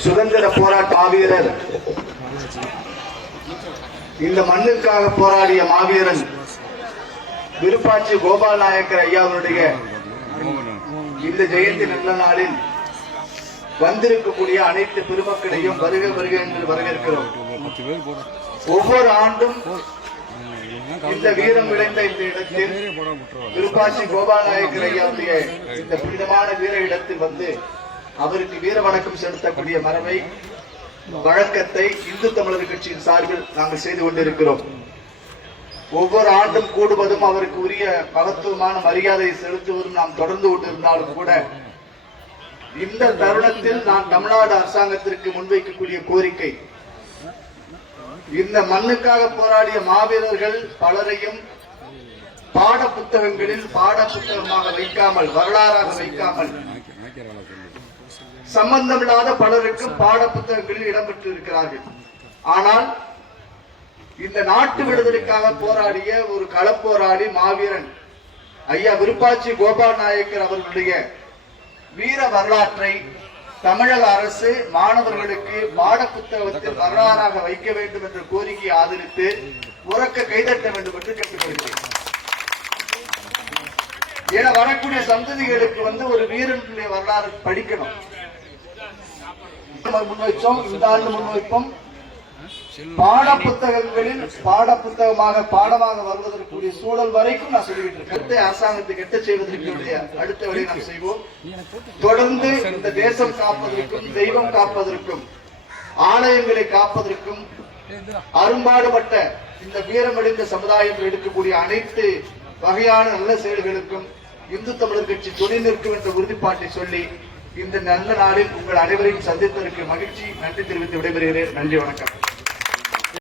சுதந்திர போராட்ட மாவீரர் இந்த மண்ணிற்காக போராடிய மாவீரன் விருப்பாச்சி கோபால் நாயக்கர் ஐயாவுடைய இந்த ஜெயந்தி நல்ல நாளில் வந்திருக்கக்கூடிய அனைத்து பெருமக்களையும் வருக வருக என்று வரவேற்கிறோம். ஒவ்வொரு ஆண்டும் இந்த வீரம் விளைந்த இந்த இடத்தில் விருப்பாச்சி கோபால் நாயக்கர் ஐயாவுடைய இந்த புனிதமான வீர இடத்தில் வந்து அவருக்கு வீர வணக்கம் செலுத்தக்கூடிய மரபை வழக்கத்தை இந்து தமிழர் கட்சியின் சார்பில் நாங்கள் செய்து கொண்டிருக்கிறோம். ஒவ்வொரு ஆண்டும் கூடுவதும் அவருக்கு உரிய மகத்துவமான மரியாதையை செலுத்துவதும் நாம் தொடர்ந்து கொண்டிருந்தாலும் கூட இந்த தருணத்தில் நான் தமிழ்நாடு அரசாங்கத்திற்கு முன்வைக்கக்கூடிய கோரிக்கை இந்த மண்ணுக்காக போராடிய மாவீரர்கள் பலரையும் பாட புத்தகங்களில் பாட புத்தகமாக வைக்காமல் வரலாறாக வைக்காமல் சம்பந்தமில்லாத பலருக்கும் பாட புத்தகங்களில் இடம்பெற்று இருக்கிறார்கள் ஆனால் இந்த நாட்டு விடுதலைக்காக போராடிய ஒரு களப்போராளி மாவீரன் ஐயா விருப்பாச்சி கோபால் நாயக்கர் அவர்களுடைய வீர வரலாற்றை தமிழக அரசு மாணவர்களுக்கு பாட புத்தகத்தில் வரலாறாக வைக்க வேண்டும் என்ற கோரிக்கையை ஆதரித்து உறக்க கைதட்ட வேண்டும் என்று கேட்டுக்கொள்கிறேன். ஏன்னா வரக்கூடிய சந்ததிகளுக்கு வந்து ஒரு வீரனுடைய வரலாறு படிக்கணும். நம்ம முன்வைச்சோம் இந்த ஆண்டு முன்வைப்போம் பாட புத்தகங்களில் பாட புத்தகமாக பாடமாக வருவதற்குரிய சூழல் வரைக்கும் நான் சொல்லிட்டு இருக்கேன். அரசாங்கத்தை கெட்ட செய்வதற்கு அடுத்த வழி நாம் செய்வோம். தொடர்ந்து இந்த தேசம் காப்பதற்கும் தெய்வம் காப்பதற்கும் ஆலயங்களை காப்பதற்கும் அரும்பாடுபட்ட இந்த வீரமடைந்த சமுதாயம் எடுக்கக்கூடிய அனைத்து வகையான நல்ல செயல்களுக்கும் இந்து தமிழர் கட்சி துணை நிற்கும் என்ற உறுதிப்பாட்டை சொல்லி இந்த நல்ல நாளில் உங்கள் அனைவரையும் சந்தித்ததற்கு மகிழ்ச்சி நன்றி தெரிவித்து விடைபெறுகிறேன். நன்றி வணக்கம்.